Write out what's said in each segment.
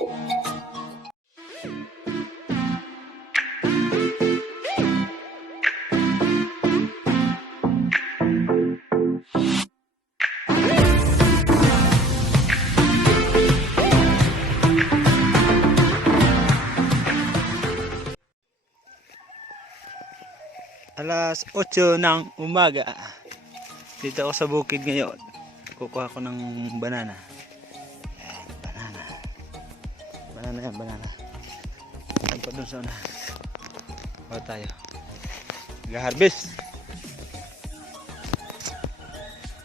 Alas 8 ng umaga. Dito ako sa bukid ngayon. Kukuha ko ng banana. Ayan, banana. Banana yan, banana. Saan pa dun sa una? Kuha tayo. Mag-harvest.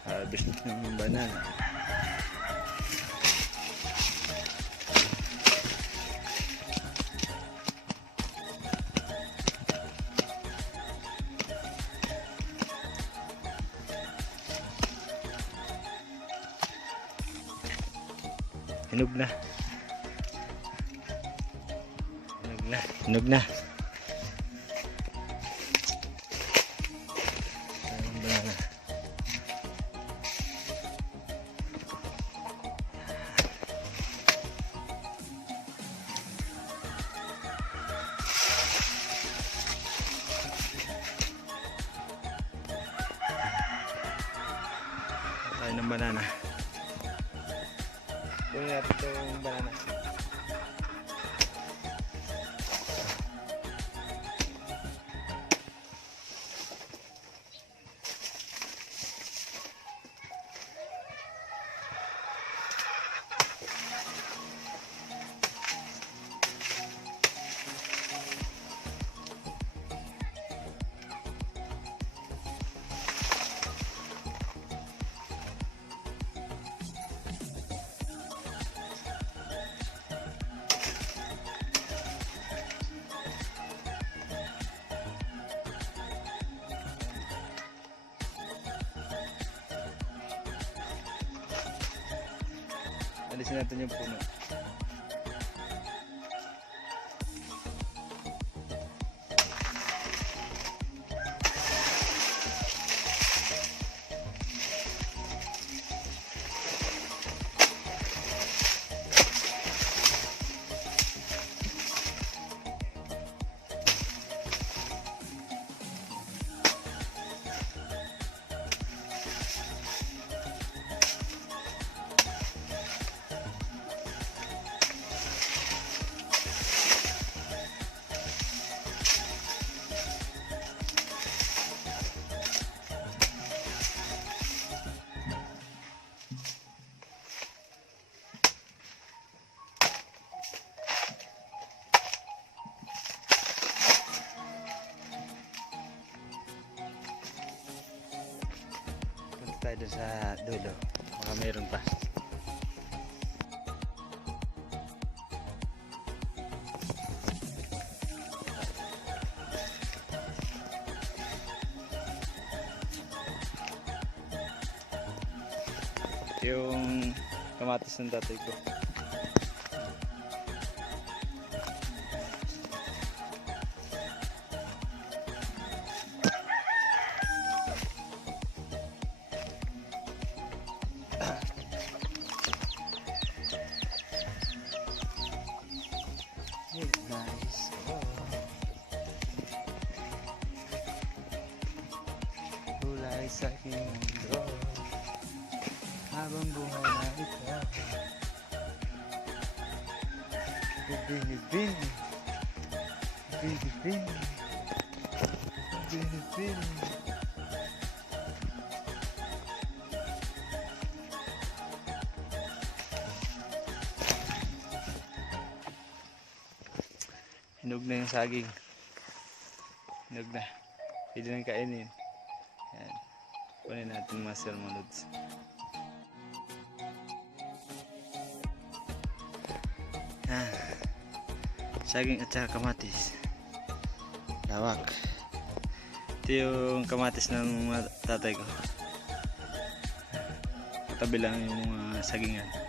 Harvest ng banana. Hinog na. Hinog na. Hinog na. Ayan, banana. Tayo ng banana. Kunin natin itong banana. Alisin natin yung puno. Tayo doon sa dulo, baka mayroon pa. Yung kamatis ng tatay ko. Nice. Kulay sa aking mundo habang buhay na ito. Bini-bini, bini-bini, bini-bini. Hinog na yung saging. Hinog na. Pwede nang kainin. Yan. Kunin natin mga salmonids. Saging at saka kamatis. Lawak. Ito yung kamatis ng tatay ko. Katabi lang yung mga sagingan.